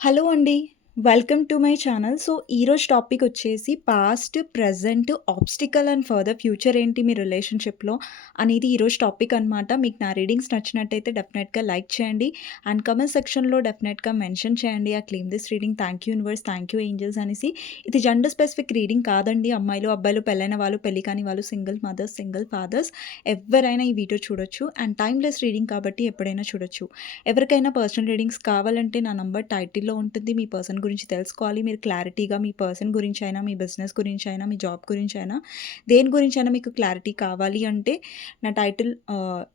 Hello అండి. Welcome to my channel. So, ఈరోజు topic వచ్చేసి past, present, obstacle and further future ఏంటి మీ రిలేషన్‌షిప్‌లో అనేది ఈరోజు టాపిక్ అనమాట. మీకు నా రీడింగ్స్ నచ్చినట్టయితే డెఫినెట్‌గా లైక్ చేయండి. అండ్ కమెంట్ సెక్షన్‌లో డెఫినెట్‌గా మెన్షన్ చేయండి. ఆ claim this reading thank you universe, thank you angels అనేసి. ఇది జెండర్ స్పెసిఫిక్ రీడింగ్ కాదండి. అమ్మాయిలు, అబ్బాయిలు, పెళ్ళైన వాళ్ళు, పెళ్ళి కాని వాళ్ళు, సింగిల్ మదర్స్, సింగిల్ ఫాదర్స్ ఎవరైనా ఈ వీడియో చూడొచ్చు. అండ్ టైమ్‌లెస్ రీడింగ్ కాబట్టి ఎప్పుడైనా చూడొచ్చు. ఎవరికైనా పర్సనల్ రీడింగ్స్ కావాలంటే నా నంబర్ టైటిల్‌లో ఉంటుంది. మీ పర్సన్ గురించి తెలుసుకోవాలి. మీరు క్లారిటీగా మీ పర్సన్ గురించి అయినా మీ బిజినెస్ గురించి అయినా మీ జాబ్ గురించి అయినా దేని గురించి అయినా మీకు క్లారిటీ కావాలి అంటే నా టైటిల్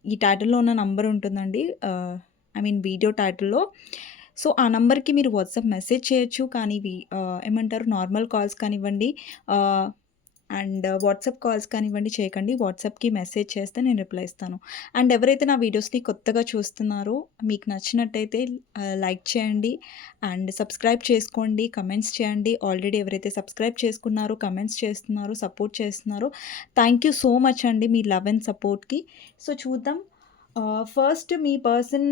ఈ టైటిల్‌లో ఉన్న నంబర్ ఉంటుందండి. ఐ మీన్ వీడియో టైటిల్‌లో. సో, ఆ నంబర్‌కి మీరు వాట్సాప్ మెసేజ్ చేయొచ్చు. కానీ ఏమంటారు నార్మల్ కాల్స్ కానివ్వండి అండ్ వాట్సాప్ కాల్స్ కానివ్వండి చేయకండి. వాట్సాప్‌కి మెసేజ్ చేస్తే నేను రిప్లై ఇస్తాను. అండ్ ఎవరైతే నా వీడియోస్‌ని కొత్తగా చూస్తున్నారో మీకు నచ్చినట్టయితే లైక్ చేయండి. అండ్ సబ్స్క్రైబ్ చేసుకోండి. కమెంట్స్ చేయండి. ఆల్రెడీ ఎవరైతే సబ్స్క్రైబ్ చేసుకున్నారో, కమెంట్స్ చేస్తున్నారో, సపోర్ట్ చేస్తున్నారో థ్యాంక్ యూ సో మచ్ అండి మీ లవ్ అండ్ సపోర్ట్‌కి. సో, చూద్దాం. First me person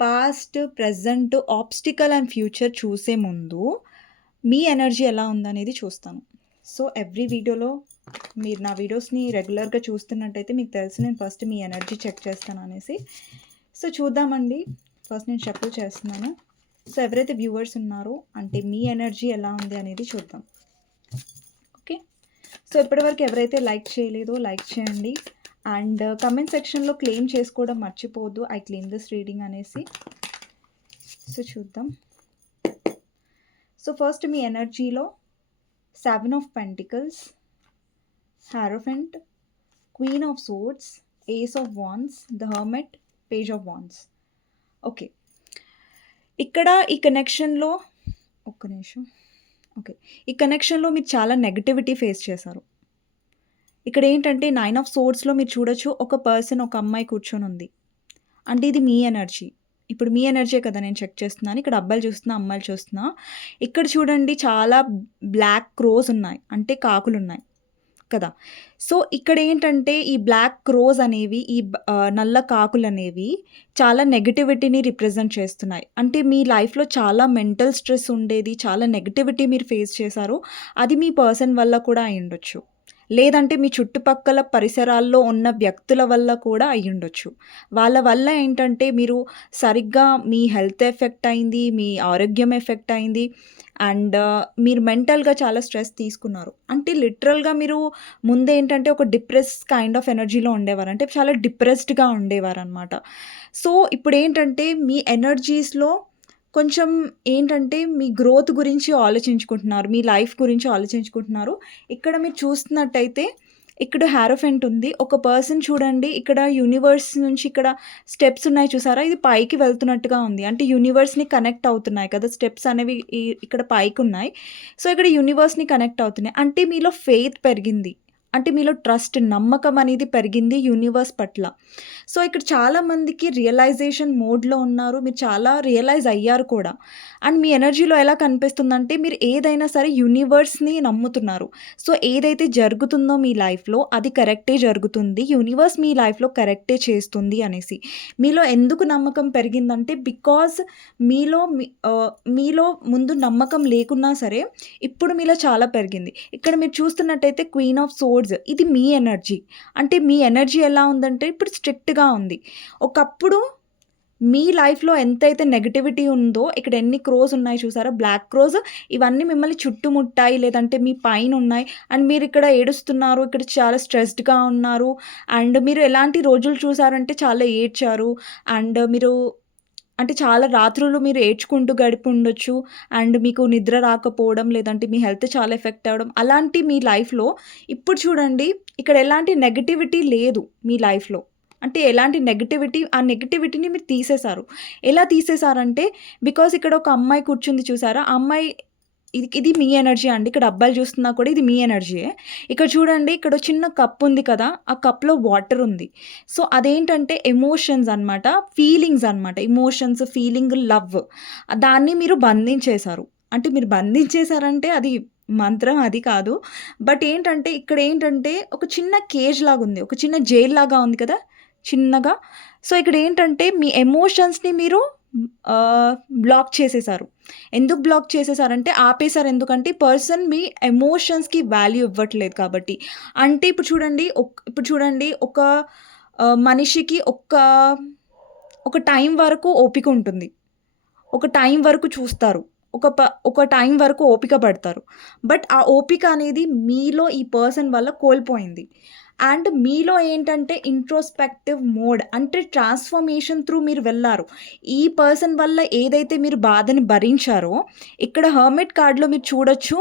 past, present obstacle and future చూసే ముందు మీ ఎనర్జీ ఎలా ఉందనేది చూస్తాను. సో, ఎవ్రీ వీడియోలో మీరు నా వీడియోస్‌ని రెగ్యులర్‌గా చూస్తున్నట్టయితే మీకు తెలుసు నేను ఫస్ట్ మీ ఎనర్జీ చెక్ చేస్తాను అనేసి సో, చూద్దామండి. ఫస్ట్ నేను షఫుల్ చేస్తున్నాను. సో, ఎవరైతే వ్యూవర్స్ ఉన్నారో అంటే మీ ఎనర్జీ ఎలా ఉంది అనేది చూద్దాం. ఓకే. సో, ఇప్పటివరకు ఎవరైతే లైక్ చేయలేదో లైక్ చేయండి. అండ్ కమెంట్ సెక్షన్‌లో క్లెయిమ్ చేసుకోవడం మర్చిపోవద్దు. ఐ క్లెయిమ్ దిస్ రీడింగ్ అనేసి. సో, చూద్దాం. సో, ఫస్ట్ మీ ఎనర్జీలో seven of pentacles, hierophant, queen of swords ace of wands the hermit page of wands okay. ఇక్కడ ఈ కనెక్షన్‌లో ఒక్క నిమిషం. ఓకే. ఈ కనెక్షన్‌లో మీరు చాలా నెగటివిటీ ఫేస్ చేశారు. ఇక్కడ ఏంటంటే నైన్ ఆఫ్ సోర్స్లో మీరు చూడొచ్చు ఒక పర్సన్ ఒక అమ్మాయి కూర్చొని ఉంది అంటే ఇది మీ ఎనర్జీ. ఇప్పుడు మీ ఎనర్జీ కదా నేను చెక్ చేస్తున్నాను. ఇక్కడ అబ్బాయిలు చూస్తున్నా, అమ్మాయిలు చూస్తున్నా. ఇక్కడ చూడండి చాలా బ్లాక్ క్రోస్ ఉన్నాయి. అంటే కాకులు ఉన్నాయి కదా! సో, ఇక్కడ ఏంటంటే ఈ బ్లాక్ క్రోస్ అనేవి ఈ నల్ల కాకులు అనేవి చాలా నెగటివిటీని రిప్రజెంట్ చేస్తున్నాయి. అంటే మీ లైఫ్‌లో చాలా మెంటల్ స్ట్రెస్ ఉండేది. చాలా నెగటివిటీ మీరు ఫేస్ చేశారు. అది మీ పర్సన్ వల్ల కూడా అయ్యుండొచ్చు. లేదంటే మీ చుట్టుపక్కల పరిసరాల్లో ఉన్న వ్యక్తుల వల్ల కూడా అయ్యుండొచ్చు. వాళ్ళ వల్ల ఏంటంటే మీరు సరిగ్గా మీ హెల్త్ ఎఫెక్ట్ అయింది. మీ ఆరోగ్యం ఎఫెక్ట్ అయింది. అండ్ మీరు మెంటల్‌గా చాలా స్ట్రెస్ తీసుకున్నారు. అంటే లిటరల్‌గా మీరు ముందేంటంటే ఒక డిప్రెస్ కైండ్ ఆఫ్ ఎనర్జీలో ఉండేవారు. అంటే చాలా డిప్రెస్డ్‌గా ఉండేవారు అనమాట సో, ఇప్పుడేంటంటే మీ ఎనర్జీస్‌లో కొంచెం ఏంటంటే మీ గ్రోత్ గురించి ఆలోచించుకుంటున్నారు. మీ లైఫ్ గురించి ఆలోచించుకుంటున్నారు. ఇక్కడ మీరు చూస్తున్నట్టయితే ఇక్కడ హారోఫెంట్ ఉంది. ఒక పర్సన్ చూడండి ఇక్కడ యూనివర్స్ నుంచి ఇక్కడ స్టెప్స్ ఉన్నాయి చూసారా? ఇది పైకి వెళ్తున్నట్టుగా ఉంది. అంటే యూనివర్స్‌ని కనెక్ట్ అవుతున్నాయి కదా! స్టెప్స్ అనేవి ఇక్కడ పైకి ఉన్నాయి సో, ఇక్కడ యూనివర్స్‌ని కనెక్ట్ అవుతున్నాయి. అంటే మీలో ఫెయిత్ పెరిగింది. అంటే మీలో ట్రస్ట్, నమ్మకం అనేది పెరిగింది యూనివర్స్ పట్ల. సో, ఇక్కడ చాలామందికి రియలైజేషన్ మోడ్‌లో ఉన్నారు. మీరు చాలా రియలైజ్ అయ్యారు కూడా. అండ్ మీ ఎనర్జీలో ఎలా కనిపిస్తుందంటే మీరు ఏదైనా సరే యూనివర్స్‌ని నమ్ముతున్నారు. సో, ఏదైతే జరుగుతుందో మీ లైఫ్‌లో అది కరెక్టే జరుగుతుంది. యూనివర్స్ మీ లైఫ్‌లో కరెక్టే చేస్తుంది అనేసి. మీలో ఎందుకు నమ్మకం పెరిగిందంటే బికాజ్ మీలో మీ uh, మీలో ముందు నమ్మకం లేకున్నా సరే ఇప్పుడు మీలో చాలా పెరిగింది. ఇక్కడ మీరు చూస్తున్నట్టయితే క్వీన్ ఆఫ్ సోర్డ్స్ ఇది మీ ఎనర్జీ. అంటే మీ ఎనర్జీ ఎలా ఉందంటే ఇప్పుడు స్ట్రిక్ట్‌గా ఉంది. ఒకప్పుడు మీ లైఫ్‌లో ఎంతైతే నెగటివిటీ ఉందో ఇక్కడ ఎన్ని క్రోస్ ఉన్నాయి చూసారా? బ్లాక్ క్రోస్ ఇవన్నీ మిమ్మల్ని చుట్టుముట్టాయి. లేదంటే మీ పైనున్నాయి. అండ్ మీరు ఇక్కడ ఏడుస్తున్నారు. ఇక్కడ చాలా స్ట్రెస్డ్‌గా ఉన్నారు. అండ్ మీరు ఎలాంటి రోజులు చూసారంటే చాలా ఏడ్చారు. అండ్ మీరు అంటే చాలా రాత్రులు మీరు ఏడ్చుకుంటూ గడిపుండొచ్చు. అండ్ మీకు నిద్ర రాకపోవడం, లేదంటే మీ హెల్త్ చాలా ఎఫెక్ట్ అవ్వడం. అలాంటి మీ లైఫ్‌లో ఇప్పుడు చూడండి ఇక్కడ ఎలాంటి నెగటివిటీ లేదు మీ లైఫ్‌లో. అంటే ఎలాంటి నెగటివిటీ ఆ నెగటివిటీని మీరు తీసేశారు. ఎలా తీసేశారంటే బికాజ్ ఇక్కడ ఒక అమ్మాయి కూర్చుంది చూసారా? ఆ అమ్మాయి ఇది ఇది మీ ఎనర్జీ అండి. ఇక్కడ అబ్బాయిలు చూస్తున్నా కూడా ఇది మీ ఎనర్జీయే. ఇక్కడ చూడండి ఇక్కడ చిన్న కప్ ఉంది కదా! ఆ కప్‌లో వాటర్ ఉంది. సో, అదేంటంటే ఎమోషన్స్ అనమాట. ఫీలింగ్స్ అనమాట. ఎమోషన్స్, ఫీలింగ్, లవ్ దాన్ని మీరు బంధించేశారు. అంటే మీరు బంధించేశారంటే అది మంత్రం అది కాదు. బట్ ఏంటంటే ఇక్కడ ఏంటంటే ఒక చిన్న కేజ్ లాగా ఉంది. ఒక చిన్న జైల్ లాగా ఉంది కదా! చిన్నగా. సో, ఇక్కడ ఏంటంటే మీ ఎమోషన్స్‌ని మీరు బ్లాక్ చేసేసారు. ఎందుకు బ్లాక్ చేసేసారంటే ఆపేసారు. ఎందుకంటే పర్సన్ మీ ఎమోషన్స్‌కి వాల్యూ ఇవ్వట్లేదు కాబట్టి. అంటే ఇప్పుడు చూడండి ఒక్ ఇప్పుడు చూడండి ఒక మనిషికి ఒక ఒక టైం వరకు ఓపిక ఉంటుంది. ఒక టైం వరకు చూస్తారు. ఒక ప ఒక టైం వరకు ఓపిక పడతారు. బట్ ఆ ఓపిక అనేది మీలో ఈ పర్సన్ వల్ల కోల్పోయింది. అండ్ మీలో ఏంటంటే ఇంట్రోస్పెక్టివ్ మోడ్ అంటే ట్రాన్స్‌ఫర్మేషన్ త్రూ మీరు వెళ్ళారు ఈ పర్సన్ వల్ల ఏదైతే మీరు బాధని భరించారో ఇక్కడ హెర్మిట్ కార్డ్‌లో మీరు చూడొచ్చు.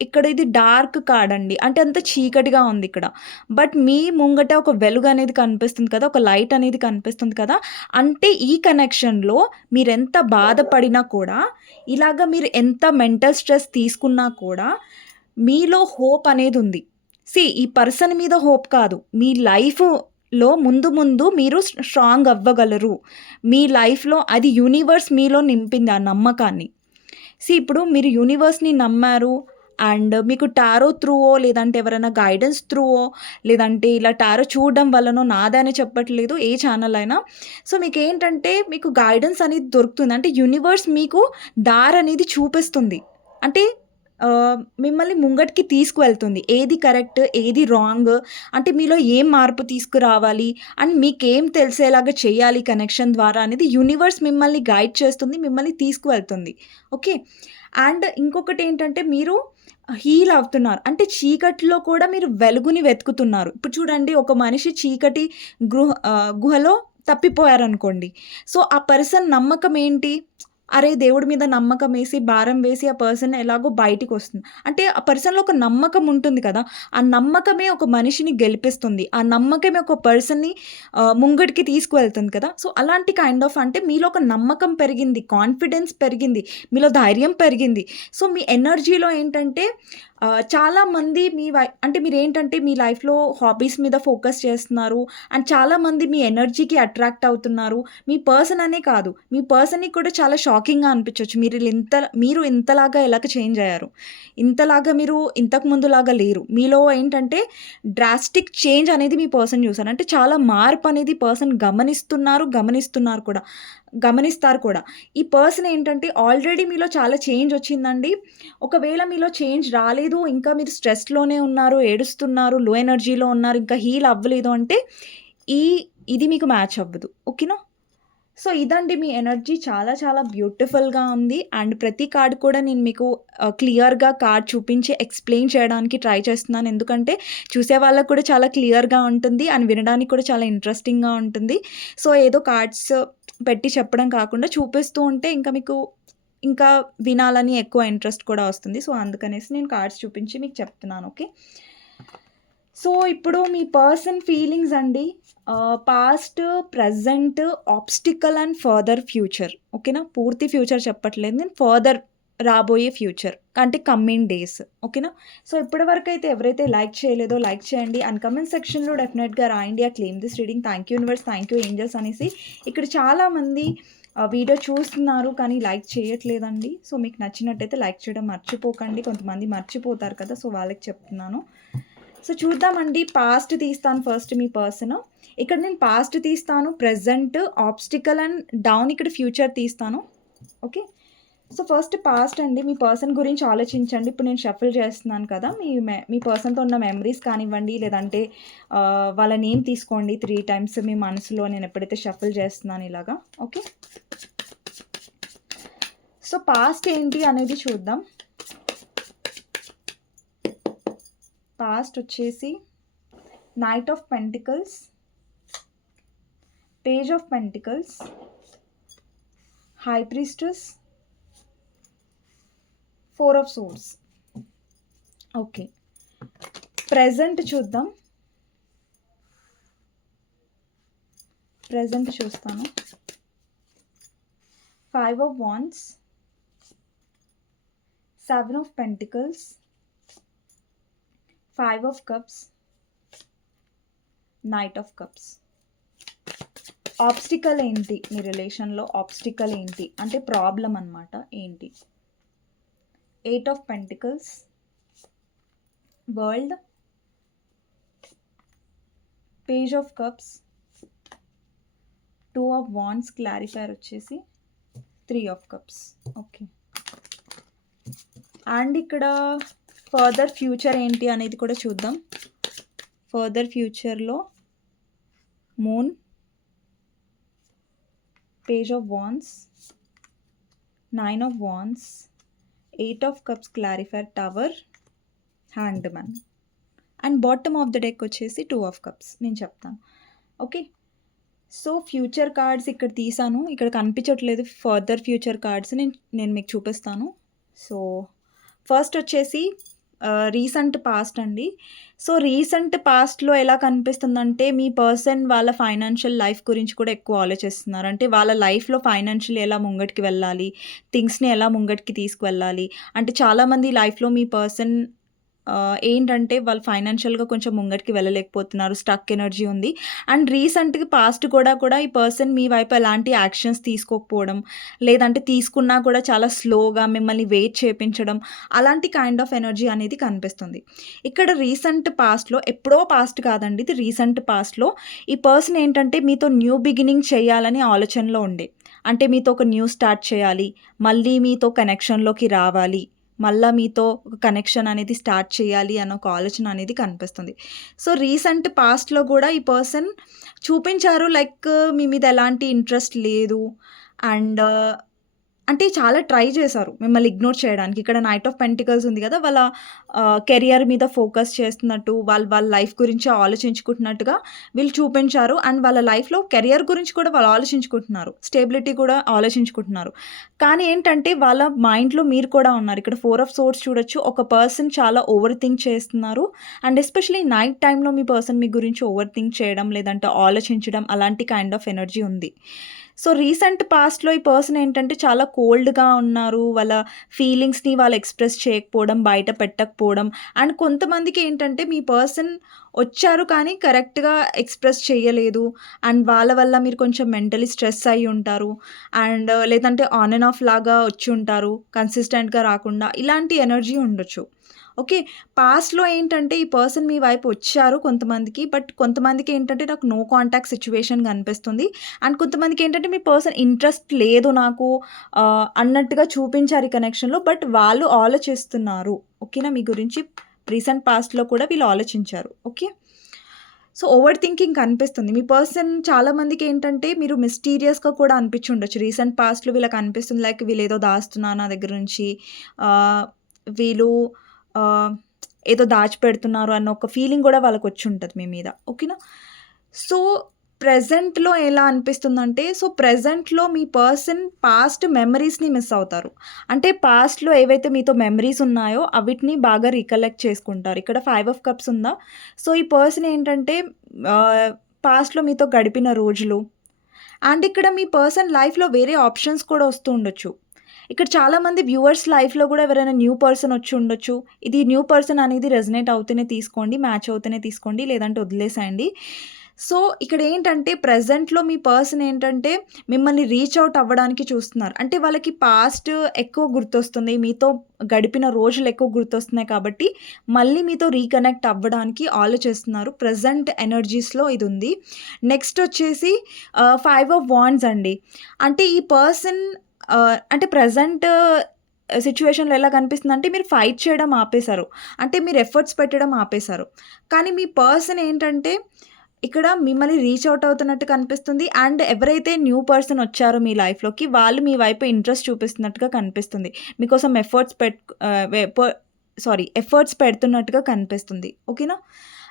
ఇక్కడ ఇది డార్క్ కార్డ్ అండి. అంటే అంత చీకటిగా ఉంది ఇక్కడ. బట్ మీ ముంగట ఒక వెలుగు అనేది కనిపిస్తుంది కదా! ఒక లైట్ అనేది కనిపిస్తుంది కదా! అంటే ఈ కనెక్షన్‌లో మీరెంత బాధపడినా కూడా ఇలాగ మీరు ఎంత మెంటల్ స్ట్రెస్ తీసుకున్నా కూడా మీలో హోప్ అనేది ఉంది. సి ఈ పర్సన్ మీద హోప్ కాదు. మీ లైఫ్‌లో ముందు ముందు మీరు స్ట్రాంగ్ అవ్వగలరు. మీ లైఫ్‌లో అది యూనివర్స్ మీలో నింపింది ఆ నమ్మకాన్ని. సి ఇప్పుడు మీరు యూనివర్స్‌ని నమ్మారు. అండ్ మీకు టారో త్రూవో లేదంటే ఎవరైనా గైడెన్స్ త్రూవో లేదంటే ఇలా టారో చూడడం వల్లనో నాదే అని చెప్పట్లేదు. ఏ ఛానల్ అయినా. సో మీకేంటంటే మీకు గైడెన్స్ అనేది దొరుకుతుంది. అంటే యూనివర్స్ మీకు దారనేది చూపిస్తుంది. అంటే మిమ్మల్ని ముంగటికి తీసుకువెళ్తుంది. ఏది కరెక్ట్, ఏది రాంగ్ అంటే మీలో ఏం మార్పు తీసుకురావాలి అండ్ మీకేం తెలిసేలాగా చేయాలి కనెక్షన్ ద్వారా అనేది యూనివర్స్ మిమ్మల్ని గైడ్ చేస్తుంది. మిమ్మల్ని తీసుకువెళ్తుంది. ఓకే. అండ్ ఇంకొకటి ఏంటంటే మీరు హీల్ అవుతున్నారు. అంటే చీకటిలో కూడా మీరు వెలుగుని వెతుకుతున్నారు. ఇప్పుడు చూడండి ఒక మనిషి చీకటి గృహ గుహలో తప్పిపోయారనుకోండి. సో ఆ పర్సన్ నమ్మకం ఏంటి? అరే! దేవుడి మీద నమ్మకం వేసి, భారం వేసి ఆ పర్సన్ ఎలాగో బయటికి వస్తుంది అంటే ఆ పర్సన్‌లో ఒక నమ్మకం ఉంటుంది కదా! ఆ నమ్మకమే ఒక మనిషిని గెలిపిస్తుంది. ఆ నమ్మకమే ఒక పర్సన్‌ని ముంగడికి తీసుకువెళ్తుంది కదా! సో అలాంటి కైండ్ ఆఫ్ అంటే మీలో ఒక నమ్మకం పెరిగింది. కాన్ఫిడెన్స్ పెరిగింది. మీలో ధైర్యం పెరిగింది. సో మీ ఎనర్జీలో ఏంటంటే చాలామంది మీ వై అంటే మీరు ఏంటంటే మీ లైఫ్‌లో హాబీస్ మీద ఫోకస్ చేస్తున్నారు. అండ్ చాలామంది మీ ఎనర్జీకి అట్రాక్ట్ అవుతున్నారు. మీ పర్సన్ అనే కాదు. మీ పర్సన్కి కూడా చాలా షాకింగ్‌గా అనిపించవచ్చు మీరు ఇంత మీరు ఇంతలాగా ఎలాగ చేంజ్ అయ్యారు. ఇంతలాగా మీరు ఇంతకు ముందులాగా లేరు. మీలో ఏంటంటే డ్రాస్టిక్ చేంజ్ అనేది మీ పర్సన్ చూసారు. అంటే చాలా మార్పు అనేది పర్సన్ గమనిస్తున్నారు. గమనిస్తున్నారు కూడా. గమనిస్తారు కూడా. ఈ పర్సన్ ఏంటంటే ఆల్రెడీ మీలో చాలా చేంజ్ వచ్చిందండి. ఒకవేళ మీలో చేంజ్ రాలేదు. ఇంకా మీరు స్ట్రెస్‌లోనే ఉన్నారు. ఏడుస్తున్నారు. లో ఎనర్జీలో ఉన్నారు. ఇంకా హీల్ అవ్వలేదు అంటే ఈ ఇది మీకు మ్యాచ్ అవ్వదు. ఓకేనా? సో ఇదండి మీ ఎనర్జీ చాలా చాలా బ్యూటిఫుల్‌గా ఉంది. అండ్ ప్రతి కార్డ్ కూడా నేను మీకు క్లియర్‌గా కార్డ్ చూపించి ఎక్స్‌ప్లెయిన్ చేయడానికి ట్రై చేస్తున్నాను. ఎందుకంటే చూసే వాళ్ళకి కూడా చాలా క్లియర్‌గా ఉంటుంది. అండ్ వినడానికి కూడా చాలా ఇంట్రెస్టింగ్‌గా ఉంటుంది. సో ఏదో కార్డ్స్ పెట్టి చెప్పడం కాకుండా చూపిస్తూ ఉంటే ఇంకా మీకు ఇంకా వినాలని ఎక్కువ ఇంట్రెస్ట్ కూడా వస్తుంది. సో అందుకనేసి నేను కార్డ్స్ చూపించి మీకు చెప్తున్నాను. ఓకే. సో ఇప్పుడు మీ పర్సన్ ఫీలింగ్స్ అండి. Past, present obstacle and further future. ఓకేనా? పూర్తి ఫ్యూచర్ చెప్పట్లేదు నేను. ఫర్దర్ రాబోయే ఫ్యూచర్. అంటే కమ్మింగ్ డేస్. ఓకేనా? సో ఇప్పటివరకైతే ఎవరైతే లైక్ చేయలేదో లైక్ చేయండి. అండ్ కమెంట్ సెక్షన్‌లో డెఫినెట్‌గా రాయండి. ఆ claim this reading. Thank you universe. Thank you angels అనేసి. ఇక్కడ చాలామంది వీడియో చూస్తున్నారు కానీ లైక్ చేయట్లేదండి. సో మీకు నచ్చినట్టయితే లైక్ చేయడం మర్చిపోకండి. కొంతమంది మర్చిపోతారు కదా! సో వాళ్ళకి చెప్తున్నాను. సో చూద్దామండి. పాస్ట్ తీస్తాను ఫస్ట్ మీ పర్సన్. ఇక్కడ నేను పాస్ట్ తీస్తాను. ప్రజెంట్ ఆబ్స్టికల్ అండ్ డౌన్ ఇక్కడ ఫ్యూచర్ తీస్తాను. ఓకే. సో ఫస్ట్ పాస్ట్ అండి. మీ పర్సన్ గురించి ఆలోచించండి. ఇప్పుడు నేను షఫల్ చేస్తున్నాను కదా! మీ మె మీ పర్సన్‌తో ఉన్న మెమరీస్ కానివ్వండి లేదంటే వాళ్ళ నేమ్ తీసుకోండి త్రీ టైమ్స్ మీ మనసులో నేను ఎప్పుడైతే షఫల్ చేస్తున్నాను ఇలాగా. ఓకే. సో పాస్ట్ ఏంటి అనేది చూద్దాం. పాస్ట్ వచ్చేసి knight of pentacles. Page of pentacles. High priestess. Four of swords okay. Present చూద్దాం. ప్రెజెంట్ చూస్తాను. Five of wands seven of pentacles. Five of cups. Knight of cups. Obstacle ఏంటి? మీ రిలేషన్‌లో obstacle ఏంటి? అంటే ప్రాబ్లం అనమాట. ఏంటి? Eight of pentacles. World. Page of cups. Two of wands clarifier వచ్చేసి. Three of cups okay and ఇక్కడ further future ఏంటి అనేది కూడా చూద్దాం. ఫర్దర్ ఫ్యూచర్లో moon page of wands nine of wands eight of cups clarifier tower hand man and bottom of the deck వచ్చేసి two of cups. నేను చెప్తాను. ఓకే? సో ఫ్యూచర్ కార్డ్స్ ఇక్కడ తీసాను. ఇక్కడ కనిపించట్లేదు ఫర్దర్ ఫ్యూచర్ కార్డ్స్. నేను నేను మీకు చూపిస్తాను. సో ఫస్ట్ వచ్చేసి రీసెంట్ పాస్ట్ అండి. సో రీసెంట్ పాస్ట్లో ఎలా కనిపిస్తుందంటే మీ పర్సన్ వాళ్ళ ఫైనాన్షియల్ లైఫ్ గురించి కూడా ఎక్కువ ఆలోచిస్తున్నారు. అంటే వాళ్ళ లైఫ్లో ఫైనాన్షియల్ ఎలా ముంగటికి వెళ్ళాలి? థింగ్స్ని ఎలా ముంగటికి తీసుకువెళ్ళాలి? అంటే చాలామంది లైఫ్లో మీ పర్సన్ ఏంటంటే వాళ్ళు ఫైనాన్షియల్గా కొంచెం ముంగటికి వెళ్ళలేకపోతున్నారు స్టక్ ఎనర్జీ ఉంది. అండ్ రీసెంట్గా పాస్ట్ కూడా కూడా ఈ పర్సన్ మీ వైపు ఎలాంటి యాక్షన్స్ తీసుకోకపోవడం లేదంటే తీసుకున్నా కూడా చాలా స్లోగా మిమ్మల్ని వెయిట్ చేపించడం అలాంటి కైండ్ ఆఫ్ ఎనర్జీ అనేది కనిపిస్తుంది. ఇక్కడ రీసెంట్ పాస్ట్లో ఎప్పుడో పాస్ట్ కాదండి ఇది రీసెంట్ పాస్ట్లో ఈ పర్సన్ ఏంటంటే మీతో న్యూ బిగినింగ్ చేయాలని ఆలోచనలో ఉండే. అంటే మీతో ఒక న్యూ స్టార్ట్ చేయాలి మళ్ళీ మీతో కనెక్షన్లోకి రావాలి మళ్ళీ మీతో ఒక కనెక్షన్ అనేది స్టార్ట్ చేయాలి అన్న ఒక ఆలోచన అనేది కనిపిస్తుంది. సో రీసెంట్ పాస్ట్లో కూడా ఈ పర్సన్ చూపించారు లైక్ మీ మీద ఎలాంటి ఇంట్రెస్ట్ లేదు. అండ్ అంటే చాలా ట్రై చేశారు మిమ్మల్ని ఇగ్నోర్ చేయడానికి. ఇక్కడ నైట్ ఆఫ్ పెంటికల్స్ ఉంది కదా వాళ్ళ కెరియర్ మీద ఫోకస్ చేస్తున్నట్టు వాళ్ళు వాళ్ళ లైఫ్ గురించి ఆలోచించుకుంటున్నట్టుగా వీళ్ళు చూపించారు. అండ్ వాళ్ళ లైఫ్లో కెరియర్ గురించి కూడా వాళ్ళు ఆలోచించుకుంటున్నారు. స్టేబిలిటీ కూడా ఆలోచించుకుంటున్నారు. కానీ ఏంటంటే వాళ్ళ మైండ్లో మీరు కూడా ఉన్నారు. ఇక్కడ ఫోర్ ఆఫ్ సోర్స్ చూడొచ్చు. ఒక పర్సన్ చాలా ఓవర్ థింక్ చేస్తున్నారు అండ్ ఎస్పెషలీ నైట్ టైంలో మీ పర్సన్ మీ గురించి ఓవర్ థింక్ చేయడం లేదంటే ఆలోచించడం అలాంటి కైండ్ ఆఫ్ ఎనర్జీ ఉంది. సో రీసెంట్ పాస్ట్లో ఈ పర్సన్ ఏంటంటే చాలా కోల్డ్గా ఉన్నారు. వాళ్ళ ఫీలింగ్స్ని వాళ్ళు ఎక్స్ప్రెస్ చేయకపోవడం బయట పెట్టకపోవడం. అండ్ కొంతమందికి ఏంటంటే మీ పర్సన్ వచ్చారు కానీ కరెక్ట్గా ఎక్స్ప్రెస్ చేయలేదు. అండ్ వాళ్ళ వల్ల మీరు కొంచెం మెంటలీ స్ట్రెస్ అయి ఉంటారు. అండ్ లేదంటే ఆన్ అండ్ ఆఫ్ లాగా వచ్చి ఉంటారు. కన్సిస్టెంట్గా రాకుండా ఇలాంటి ఎనర్జీ ఉండొచ్చు. ఓకే పాస్ట్లో ఏంటంటే ఈ పర్సన్ మీ వైపు వచ్చారు కొంతమందికి బట్ కొంతమందికి ఏంటంటే నాకు నో కాంటాక్ట్ సిచ్యువేషన్ కనిపిస్తుంది. అండ్ కొంతమందికి ఏంటంటే మీ పర్సన్ ఇంట్రెస్ట్ లేదు నాకు అన్నట్టుగా చూపించారు ఈ కనెక్షన్లో బట్ వాళ్ళు ఆలోచిస్తున్నారు. ఓకేనా? మీ గురించి రీసెంట్ పాస్ట్లో కూడా వీళ్ళు ఆలోచించారు. ఓకే? సో ఓవర్ థింకింగ్ కనిపిస్తుంది. మీ పర్సన్ చాలామందికి ఏంటంటే మీరు మిస్టీరియస్గా కూడా అనిపించి ఉండొచ్చు. రీసెంట్ పాస్ట్లో వీళ్ళకి అనిపిస్తుంది. లైక్ వీళ్ళు ఏదో దాస్తున్నా నా దగ్గర నుంచి? వీళ్ళు ఏదో దాచిపెడుతున్నారు అన్న ఒక ఫీలింగ్ కూడా వాళ్ళకి వచ్చి ఉంటుంది మీ మీద ఓకేనా సో ప్రజెంట్లో ఎలా అనిపిస్తుందంటే సో ప్రజెంట్లో మీ పర్సన్ పాస్ట్ మెమరీస్ని మిస్ అవుతారు. అంటే పాస్ట్లో ఏవైతే మీతో మెమరీస్ ఉన్నాయో అవిటిని బాగా రికలెక్ట్ చేసుకుంటారు. ఇక్కడ ఫైవ్ ఆఫ్ కప్స్ ఉందా? సో ఈ పర్సన్ ఏంటంటే పాస్ట్లో మీతో గడిపిన రోజులు అండ్ ఇక్కడ మీ పర్సన్ లైఫ్లో వేరే ఆప్షన్స్ కూడా వస్తూ ఉండొచ్చు. ఇక్కడ చాలామంది వ్యూవర్స్ లైఫ్లో కూడా ఎవరైనా న్యూ పర్సన్ వచ్చి ఉండొచ్చు. ఇది న్యూ పర్సన్ అనేది రెజనేట్ అవుతూనే తీసుకోండి మ్యాచ్ అవుతూనే తీసుకోండి లేదంటే వదిలేసేయండి. సో ఇక్కడ ఏంటంటే ప్రజెంట్లో మీ పర్సన్ ఏంటంటే మిమ్మల్ని రీచ్ అవుట్ అవ్వడానికి చూస్తున్నారు. అంటే వాళ్ళకి పాస్ట్ ఎక్కువ గుర్తొస్తుంది మీతో గడిపిన రోజులు ఎక్కువ గుర్తొస్తున్నాయి కాబట్టి మళ్ళీ మీతో రీకనెక్ట్ అవ్వడానికి ఆలోచిస్తున్నారు. ప్రజెంట్ ఎనర్జీస్లో ఇది ఉంది. నెక్స్ట్ వచ్చేసి ఫైవ్ ఆఫ్ వాండ్స్ అండి. అంటే ఈ పర్సన్ అంటే ప్రజెంట్ సిచ్యువేషన్లో ఎలా కనిపిస్తుంది అంటే మీరు ఫైట్ చేయడం ఆపేశారు. అంటే మీరు ఎఫర్ట్స్ పెట్టడం ఆపేశారు. కానీ మీ పర్సన్ ఏంటంటే ఇక్కడ మిమ్మల్ని రీచ్ అవుట్ అవుతున్నట్టు కనిపిస్తుంది. అండ్ ఎవరైతే న్యూ పర్సన్ వచ్చారో మీ లైఫ్లోకి వాళ్ళు మీ వైపు ఇంట్రెస్ట్ చూపిస్తున్నట్టుగా కనిపిస్తుంది. మీకోసం ఎఫర్ట్స్ పెట్ సారీ ఎఫర్ట్స్ పెడుతున్నట్టుగా కనిపిస్తుంది. ఓకేనా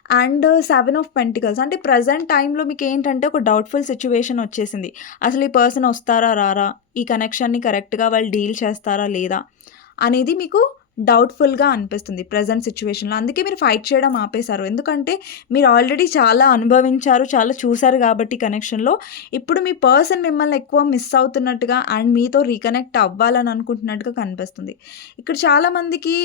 అండ్ సెవెన్ ఆఫ్ పెంటికల్స్. అంటే ప్రజెంట్ టైంలో మీకు ఏంటంటే ఒక డౌట్ఫుల్ సిచ్యువేషన్ వచ్చేసింది. అసలు ఈ పర్సన్ వస్తారా రారా? ఈ కనెక్షన్ని కరెక్ట్గా వాళ్ళు డీల్ చేస్తారా లేదా? అనేది మీకు డౌట్ఫుల్గా అనిపిస్తుంది ప్రజెంట్ సిచ్యువేషన్లో. అందుకే మీరు ఫైట్ చేయడం ఆపేశారు. ఎందుకంటే మీరు ఆల్రెడీ చాలా అనుభవించారు చాలా చూశారు కాబట్టి కనెక్షన్లో. ఇప్పుడు మీ పర్సన్ మిమ్మల్ని ఎక్కువ మిస్ అవుతున్నట్టుగా అండ్ మీతో రీకనెక్ట్ అవ్వాలని అనుకుంటున్నట్టుగా కనిపిస్తుంది. ఇక్కడ చాలామందికి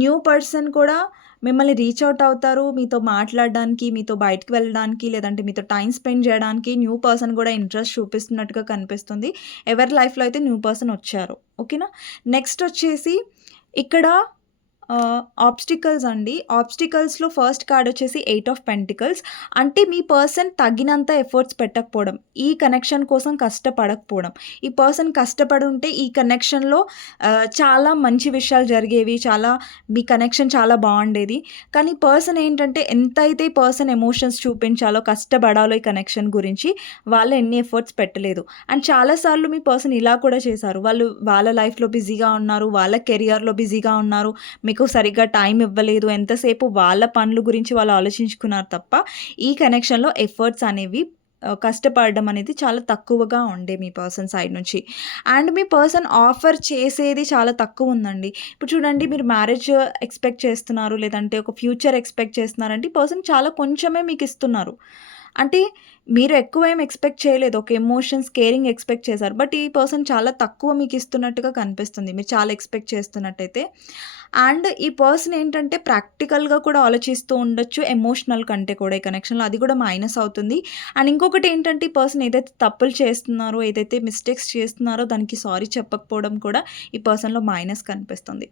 న్యూ పర్సన్ కూడా మిమ్మల్ని రీచ్ అవుట్ అవుతారు మీతో మాట్లాడడానికి మీతో బయటకు వెళ్ళడానికి లేదంటే మీతో టైం స్పెండ్ చేయడానికి న్యూ పర్సన్ కూడా ఇంట్రెస్ట్ చూపిస్తున్నట్టుగా కనిపిస్తుంది. ఎవరి లైఫ్లో అయితే న్యూ పర్సన్ వచ్చారు. ఓకేనా నెక్స్ట్ వచ్చేసి ఇక్కడ ఆబ్స్టికల్స్ అండి. ఆబ్స్టికల్స్‌లో ఫస్ట్ కార్డ్ వచ్చేసి ఎయిట్ ఆఫ్ పెంటికల్స్. అంటే మీ పర్సన్ తగినంత ఎఫర్ట్స్ పెట్టకపోవడం. ఈ కనెక్షన్ కోసం కష్టపడకపోవడం. ఈ పర్సన్ కష్టపడుంటే ఈ కనెక్షన్‌లో చాలా మంచి విషయాలు జరిగేవి. చాలా మీ కనెక్షన్ చాలా బాగుండేది కానీ పర్సన్ ఏంటంటే ఎంత అయితే పర్సన్ ఎమోషన్స్ చూపించాలో, కష్టపడాలో ఈ కనెక్షన్ గురించి వాళ్ళు ఎన్ని ఎఫర్ట్స్ పెట్టలేదు. అండ్ చాలా సార్లు మీ పర్సన్ ఇలా కూడా చేశారు. వాళ్ళు వాళ్ళ లైఫ్‌లో బిజీగా ఉన్నారు. వాళ్ళ కెరియర్‌లో బిజీగా ఉన్నారు. మీకు సరిగ్గా టైం ఇవ్వలేదు. ఎంతసేపు వాళ్ళ పనుల గురించి వాళ్ళు ఆలోచించుకున్నారు తప్ప, ఈ కనెక్షన్‌లో ఎఫర్ట్స్ అనేవి కష్టపడడం అనేది చాలా తక్కువగా ఉండే మీ పర్సన్ సైడ్ నుంచి. అండ్ మీ పర్సన్ ఆఫర్ చేసేది చాలా తక్కువ ఉందండి ఇప్పుడు చూడండి మీరు మ్యారేజ్ ఎక్స్‌పెక్ట్ చేస్తున్నారు. లేదంటే ఒక ఫ్యూచర్ ఎక్స్‌పెక్ట్ చేస్తున్నారంటే పర్సన్ చాలా కొంచెమే మీకు ఇస్తున్నారు అంటే మీరు ఎక్కువ ఏం ఎక్స్‌పెక్ట్ చేయలేదు. ఒక ఎమోషన్స్, కేరింగ్ ఎక్స్‌పెక్ట్ చేశారు. బట్ ఈ పర్సన్ చాలా తక్కువ మీకు ఇస్తున్నట్టుగా కనిపిస్తుంది. మీరు చాలా ఎక్స్‌పెక్ట్ చేస్తున్నట్టయితే. అండ్ ఈ పర్సన్ ఏంటంటే ప్రాక్టికల్‌గా కూడా ఆలోచిస్తూ ఉండొచ్చు. ఎమోషనల్ కంటే కూడా ఈ కనెక్షన్‌లో అది కూడా మైనస్ అవుతుంది. అండ్ ఇంకొకటి ఏంటంటే ఈ పర్సన్ ఏదైతే తప్పులు చేస్తున్నారో, ఏదైతే మిస్టేక్స్ చేస్తున్నారో దానికి సారీ చెప్పకపోవడం కూడా ఈ పర్సన్‌లో మైనస్ కనిపిస్తుంది.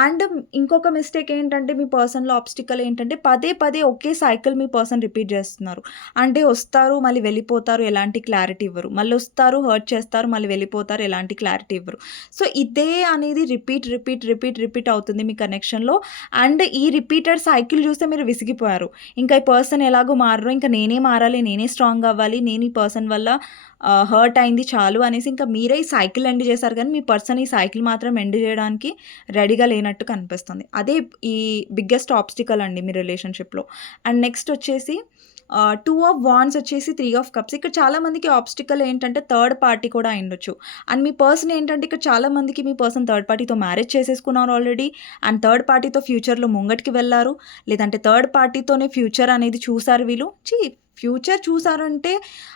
అండ్ ఇంకొక మిస్టేక్ ఏంటంటే మీ పర్సన్‌లో ఆబ్స్టికల్ ఏంటంటే పదే పదే ఒకే సైకిల్ మీ పర్సన్ రిపీట్ చేస్తున్నారు. అంటే వస్తా వస్తారు, మళ్ళీ వెళ్ళిపోతారు. ఎలాంటి క్లారిటీ ఇవ్వరు. మళ్ళీ వస్తారు హర్ట్ చేస్తారు, మళ్ళీ వెళ్ళిపోతారు. ఎలాంటి క్లారిటీ ఇవ్వరు. సో ఇదే అనేది రిపీట్, రిపీట్, రిపీట్, రిపీట్ అవుతుంది మీ కనెక్షన్‌లో. అండ్ ఈ రిపీటెడ్ సైకిల్ చూస్తే మీరు విసిగిపోయారు. ఇంకా ఈ పర్సన్ ఎలాగో మారరు. ఇంకా నేనే మారాలి, నేనే స్ట్రాంగ్ అవ్వాలి. నేను ఈ పర్సన్ వల్ల హర్ట్ అయింది చాలు అనేసి ఇంకా మీరే ఈ సైకిల్ ఎండ్ చేశారు కానీ మీ పర్సన్ ఈ సైకిల్ మాత్రం ఎండ్ చేయడానికి రెడీగా లేనట్టు కనిపిస్తుంది. అదే ఈ బిగ్గెస్ట్ ఆబ్స్టికల్ అండి మీ రిలేషన్‌షిప్‌లో. అండ్ నెక్స్ట్ వచ్చేసి టూ ఆఫ్ వాన్స్ వచ్చేసి త్రీ ఆఫ్ కప్స్. ఇక్కడ చాలామందికి ఆబ్స్టికల్ ఏంటంటే థర్డ్ పార్టీ కూడా అయ్యుండొచ్చు. అండ్ మీ పర్సన్ ఏంటంటే ఇక్కడ చాలామందికి మీ పర్సన్ థర్డ్ పార్టీతో మ్యారేజ్ చేసేసుకున్నారు ఆల్రెడీ. అండ్ థర్డ్ పార్టీతో ఫ్యూచర్‌లో ముంగటికి వెళ్ళారు లేదంటే థర్డ్ పార్టీతోనే ఫ్యూచర్ అనేది చూసారు వీళ్ళు. ఛీ! ఫ్యూచర్ చూసారంటే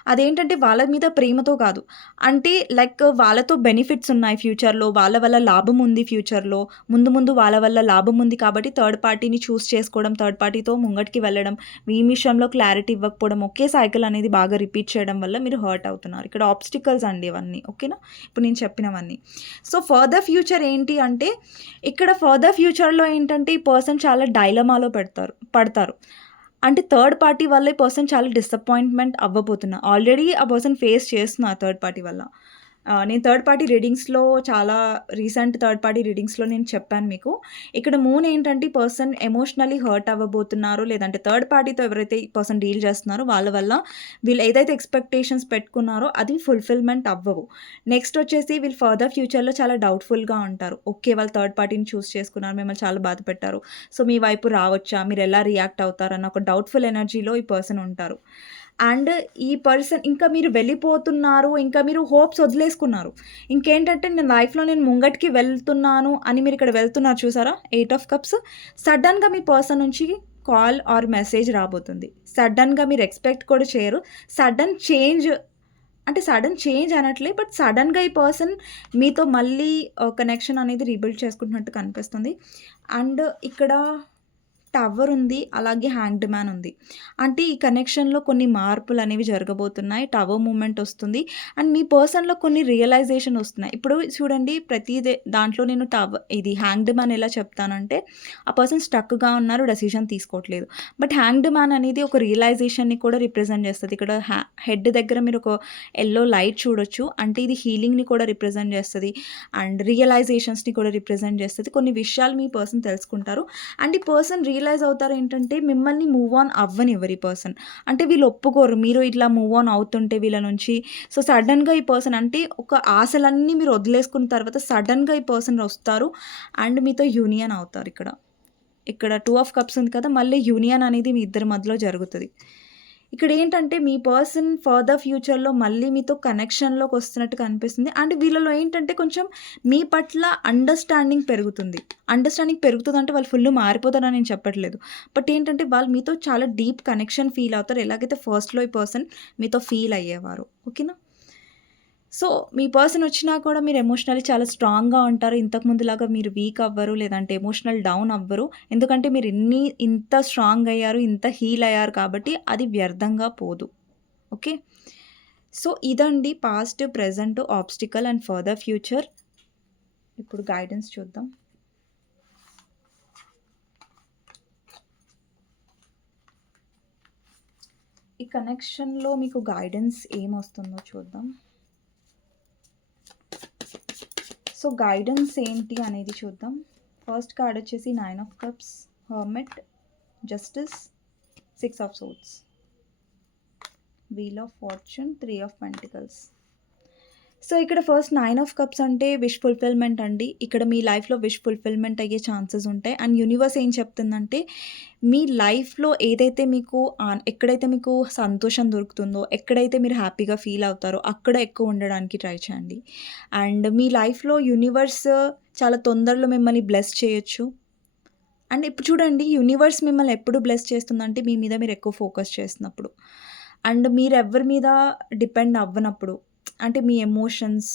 అదేంటంటే వాళ్ళ మీద ప్రేమతో కాదు. అంటే లైక్ వాళ్ళతో బెనిఫిట్స్ ఉన్నాయి ఫ్యూచర్‌లో. వాళ్ళ వల్ల లాభం ఉంది ఫ్యూచర్‌లో. ముందు ముందు వాళ్ళ వల్ల లాభం ఉంది కాబట్టి థర్డ్ పార్టీని చూస్ చేసుకోవడం, థర్డ్ పార్టీతో ముంగటికి వెళ్ళడం, మీ విషయంలో క్లారిటీ ఇవ్వకపోవడం, ఒకే సైకిల్ అనేది బాగా రిపీట్ చేయడం వల్ల మీరు హర్ట్ అవుతున్నారు. ఇక్కడ ఆబ్స్టికల్స్ అండి ఇవన్నీ. ఓకేనా? ఇప్పుడు నేను చెప్పినవన్నీ. సో ఫర్దర్ ఫ్యూచర్ ఏంటి అంటే ఇక్కడ ఫర్దర్ ఫ్యూచర్‌లో ఏంటంటే ఈ పర్సన్ చాలా డైలమాలో పెడతారు పడతారు. అంటే థర్డ్ పార్టీ వల్ల ఈ పర్సన్ చాలా డిసప్పాయింట్‌మెంట్ అవ్వబోతున్నా. ఆల్రెడీ ఆ పర్సన్ ఫేస్ చేస్తున్నా థర్డ్ పార్టీ వల్ల. నేను థర్డ్ పార్టీ రీడింగ్స్‌లో చాలా రీసెంట్ థర్డ్ పార్టీ రీడింగ్స్‌లో నేను చెప్పాను మీకు. ఇక్కడ మూన్ ఏంటంటే పర్సన్ ఎమోషనల్లీ హర్ట్ అవ్వబోతున్నారు. లేదంటే థర్డ్ పార్టీతో ఎవరైతే ఈ పర్సన్ డీల్ చేస్తున్నారో వాళ్ళ వల్ల వీళ్ళు ఏదైతే ఎక్స్‌పెక్టేషన్స్ పెట్టుకున్నారో అది ఫుల్‌ఫిల్‌మెంట్ అవ్వవు. నెక్స్ట్ వచ్చేసి వీళ్ళు ఫర్దర్ ఫ్యూచర్‌లో చాలా డౌట్‌ఫుల్‌గా ఉంటారు. ఓకే. వాళ్ళు థర్డ్ పార్టీని చూస్ చేసుకున్నారు. మిమ్మల్ని చాలా బాధపెట్టారు. సో మీ వైపు రావచ్చా? మీరు ఎలా రియాక్ట్ అవుతారన్న ఒక డౌట్‌ఫుల్ ఎనర్జీలో ఈ పర్సన్ ఉంటారు. అండ్ ఈ పర్సన్ ఇంకా మీరు వెళ్ళిపోతున్నారు. ఇంకా మీరు హోప్స్ వదిలేసుకున్నారు. ఇంకేంటంటే నేను లైఫ్‌లో నేను ముంగటికి వెళ్తున్నాను అని మీరు ఇక్కడ వెళ్తున్నారు చూసారా? Eight of cups. సడన్గా మీ పర్సన్ నుంచి కాల్ ఆర్ మెసేజ్ రాబోతుంది. సడెన్‌గా మీరు ఎక్స్‌పెక్ట్ కూడా చేయరు. సడెన్ చేంజ్ అంటే సడన్ చేంజ్ అనట్లే. బట్ సడన్గా ఈ పర్సన్ మీతో మళ్ళీ కనెక్షన్ అనేది రీబిల్డ్ చేసుకుంటున్నట్టు కనిపిస్తుంది. అండ్ ఇక్కడ టవర్ ఉంది. అలాగే హ్యాండ్ మ్యాన్ ఉంది. అంటే ఈ కనెక్షన్‌లో కొన్ని మార్పులు అనేవి జరగబోతున్నాయి. టవర్ మూమెంట్ వస్తుంది. అండ్ మీ పర్సన్‌లో కొన్ని రియలైజేషన్ వస్తున్నాయి. ఇప్పుడు చూడండి ప్రతి దాంట్లో నేను టవర్ ఇది హ్యాంగ్డ్ మ్యాన్ ఎలా చెప్తానంటే ఆ పర్సన్ స్టక్‌గా ఉన్నారు. డెసిషన్ తీసుకోవట్లేదు. బట్ హ్యాంగ్డ్ మ్యాన్ అనేది ఒక రియలైజేషన్‌ని కూడా రిప్రజెంట్ చేస్తుంది ఇక్కడ హ్యా హెడ్ దగ్గర మీరు ఒక ఎల్లో లైట్ చూడొచ్చు. అంటే ఇది హీలింగ్‌ని కూడా రిప్రజెంట్ చేస్తుంది అండ్ రియలైజేషన్స్‌ని కూడా రిప్రజెంట్ చేస్తుంది కొన్ని విషయాలు మీ పర్సన్ తెలుసుకుంటారు. అండ్ ఈ పర్సన్ రియలైజ్ అవుతారు ఏంటంటే మిమ్మల్ని మూవ్ ఆన్ అవ్వని ఎవరి పర్సన్. అంటే వీళ్ళు ఒప్పుకోరు. మీరు ఇట్లా మూవ్ ఆన్ అవుతుంటే వీళ్ళ నుంచి సో సడన్గా ఈ పర్సన్ అంటే ఒక ఆశలన్నీ మీరు వదిలేసుకున్న తర్వాత సడన్గా ఈ పర్సన్ వస్తారు. అండ్ మీతో యూనియన్ అవుతారు ఇక్కడ. ఇక్కడ టూ ఆఫ్ కప్స్ ఉంది కదా! మళ్ళీ యూనియన్ అనేది మీ ఇద్దరి మధ్యలో జరుగుతుంది ఇక్కడ ఏంటంటే మీ పర్సన్ ఫర్దర్ ఫ్యూచర్‌లో మళ్ళీ మీతో కనెక్షన్‌లోకి వస్తున్నట్టు కనిపిస్తుంది. అండ్ వీళ్ళలో ఏంటంటే కొంచెం మీ పట్ల అండర్‌స్టాండింగ్ పెరుగుతుంది. అండర్‌స్టాండింగ్ పెరుగుతదంటే వాళ్ళు ఫుల్ మారిపోతారని నేను చెప్పట్లేదు. బట్ ఏంటంటే వాళ్ళు మీతో చాలా డీప్ కనెక్షన్ ఫీల్ అవుతారు. ఎలాగైతే ఫస్ట్‌లో ఈ పర్సన్ మీతో ఫీల్ అయ్యేవారు ఓకేనా? సో మీ పర్సన్ వచ్చినా కూడా మీరు ఎమోషనల్లీ చాలా స్ట్రాంగ్గా ఉంటారు. ఇంతకుముందులాగా మీరు వీక్ అవ్వరు లేదంటే ఎమోషనల్ డౌన్ అవ్వరు. ఎందుకంటే మీరు ఇన్ని ఇంత స్ట్రాంగ్ అయ్యారు ఇంత హీల్ అయ్యారు కాబట్టి అది వ్యర్థంగా పోదు. ఓకే? సో ఇదండి past present obstacle and further future. ఇప్పుడు గైడెన్స్ చూద్దాం. ఈ కనెక్షన్లో మీకు గైడెన్స్ ఏమొస్తుందో చూద్దాం. సో, గైడెన్స్ ఏంటి అనేది చూద్దాం. ఫస్ట్ కార్డ్ వచ్చేసి 9 of cups, hermit, justice, 6 of swords. Wheel of fortune, 3 of pentacles. So, ఇక్కడ ఫస్ట్ నైన్ ఆఫ్ కప్స్ అంటే విష్ ఫుల్‌ఫిల్‌మెంట్ అండి. ఇక్కడ మీ లైఫ్‌లో విష్ ఫుల్‌ఫిల్‌మెంట్ అయ్యే ఛాన్సెస్ ఉంటాయి. అండ్ యూనివర్స్ ఏం చెప్తుందంటే, మీ లైఫ్‌లో ఏదైతే మీకు ఎక్కడైతే మీకు సంతోషం దొరుకుతుందో, ఎక్కడైతే మీరు హ్యాపీగా ఫీల్ అవుతారో, అక్కడ ఎక్కువ ఉండడానికి ట్రై చేయండి. అండ్ మీ లైఫ్‌లో యూనివర్స్ చాలా తొందరలో మిమ్మల్ని బ్లెస్ చేయొచ్చు. అండ్ ఇప్పుడు చూడండి యూనివర్స్ మిమ్మల్ని ఎప్పుడు బ్లెస్ చేస్తుందంటే, మీ మీద మీరు ఎక్కువ ఫోకస్ చేసినప్పుడు. అండ్ మీరు ఎవరి మీద డిపెండ్ అవ్వనప్పుడు. అంటే మీ ఎమోషన్స్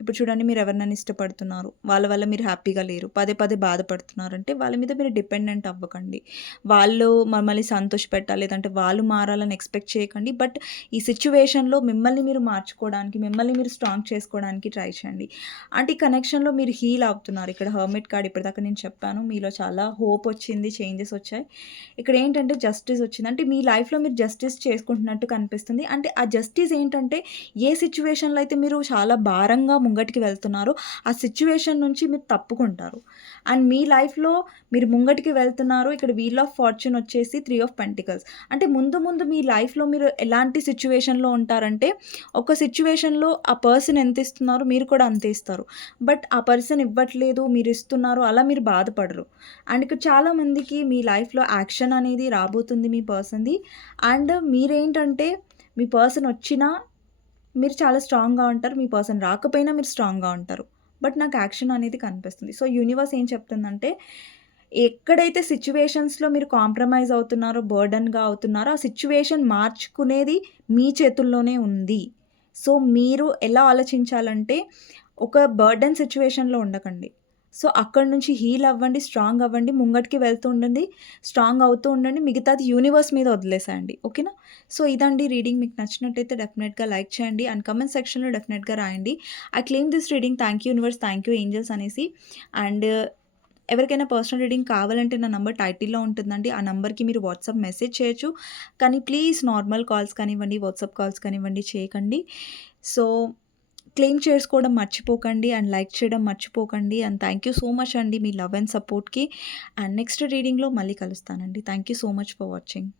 ఇప్పుడు చూడండి మీరు ఎవరినైనా ఇష్టపడుతున్నారు. వాళ్ళ వల్ల మీరు హ్యాపీగా లేరు. పదే పదే బాధపడుతున్నారంటే వాళ్ళ మీద మీరు డిపెండెంట్ అవ్వకండి. వాళ్ళు మమ్మల్ని సంతోషపెట్టాలి, లేదంటే వాళ్ళు మారాలని ఎక్స్‌పెక్ట్ చేయకండి. బట్ ఈ సిచ్యువేషన్లో మిమ్మల్ని మీరు మార్చుకోవడానికి, మిమ్మల్ని మీరు స్ట్రాంగ్ చేసుకోవడానికి ట్రై చేయండి. అంటే ఈ కనెక్షన్‌లో మీరు హీల్ అవుతున్నారు. ఇక్కడ హర్మిట్ కార్డ్ ఇప్పటిదాకా నేను చెప్పాను. మీలో చాలా హోప్ వచ్చింది. చేంజెస్ వచ్చాయి. ఇక్కడ ఏంటంటే జస్టిస్ వచ్చింది. అంటే మీ లైఫ్‌లో మీరు జస్టిస్ చేసుకుంటున్నట్టు కనిపిస్తుంది. అంటే ఆ జస్టిస్ ఏంటంటే ఏ సిచ్యువేషన్లో అయితే మీరు చాలా భారంగా ముంగటికి వెళ్తున్నారో, ఆ సిచ్యువేషన్ నుంచి మీరు తప్పుకుంటారు. అండ్ మీ లైఫ్‌లో మీరు ముంగటికి వెళ్తున్నారు. ఇక్కడ వీల్ ఆఫ్ ఫార్చ్యూన్ వచ్చేసి త్రీ ఆఫ్ పెంటికల్స్. అంటే ముందు ముందు మీ లైఫ్‌లో మీరు ఎలాంటి సిచ్యువేషన్లో ఉంటారంటే, ఒక సిచ్యువేషన్లో ఆ పర్సన్ ఎంత ఇస్తున్నారో మీరు కూడా అంతే ఇస్తారు. బట్ ఆ పర్సన్ ఇవ్వట్లేదు, మీరు ఇస్తున్నారు అలా మీరు బాధపడరు. అండ్ ఇక్కడ చాలామందికి మీ లైఫ్‌లో యాక్షన్ అనేది రాబోతుంది మీ పర్సన్‌ది. అండ్ మీరేంటంటే మీ పర్సన్ వచ్చినా మీరు చాలా స్ట్రాంగ్‌గా ఉంటారు. మీ పర్సన్ రాకపోయినా మీరు స్ట్రాంగ్‌గా ఉంటారు. బట్ నాకు యాక్షన్ అనేది కనిపిస్తుంది. సో, యూనివర్స్ ఏం చెప్తుందంటే, ఎక్కడైతే సిచ్యువేషన్స్లో మీరు కాంప్రమైజ్ అవుతున్నారో, బర్డెన్‌గా అవుతున్నారో, ఆ సిచ్యువేషన్ మార్చుకునేది మీ చేతుల్లోనే ఉంది. సో, మీరు ఎలా ఆలోచించాలంటే, ఒక బర్డెన్ సిచ్యువేషన్లో ఉండకండి. సో, అక్కడి నుంచి హీల్ అవ్వండి, స్ట్రాంగ్ అవ్వండి, ముంగటికి వెళ్తూ ఉండండి, స్ట్రాంగ్ అవుతూ ఉండండి. మిగతాది యూనివర్స్ మీద వదిలేసేయండి. ఓకేనా? సో, ఇదండి రీడింగ్. మీకు నచ్చినట్టయితే డెఫినెట్‌గా లైక్ చేయండి. అండ్ కమెంట్ సెక్షన్‌లో డెఫినెట్‌గా రాయండి. I claim this reading. Thank you universe, thank you angels అనేసి. అండ్ ఎవరికైనా పర్సనల్ రీడింగ్ కావాలంటే నా నంబర్ టైటిల్‌లో ఉంటుందండి. ఆ నంబర్‌కి మీరు వాట్సాప్ మెసేజ్ చేయొచ్చు. కానీ ప్లీజ్ నార్మల్ కాల్స్ కానివ్వండి, వాట్సాప్ కాల్స్ కానివ్వండి చేయకండి. సో, క్లెయిమ్ చేసుకోవడం మర్చిపోకండి. అండ్ లైక్ చేయడం మర్చిపోకండి. And thank you so much అండి మీ లవ్ అండ్ సపోర్ట్‌కి. అండ్ నెక్స్ట్ రీడింగ్‌లో మళ్ళీ కలుస్తానండి. Thank you so much for watching.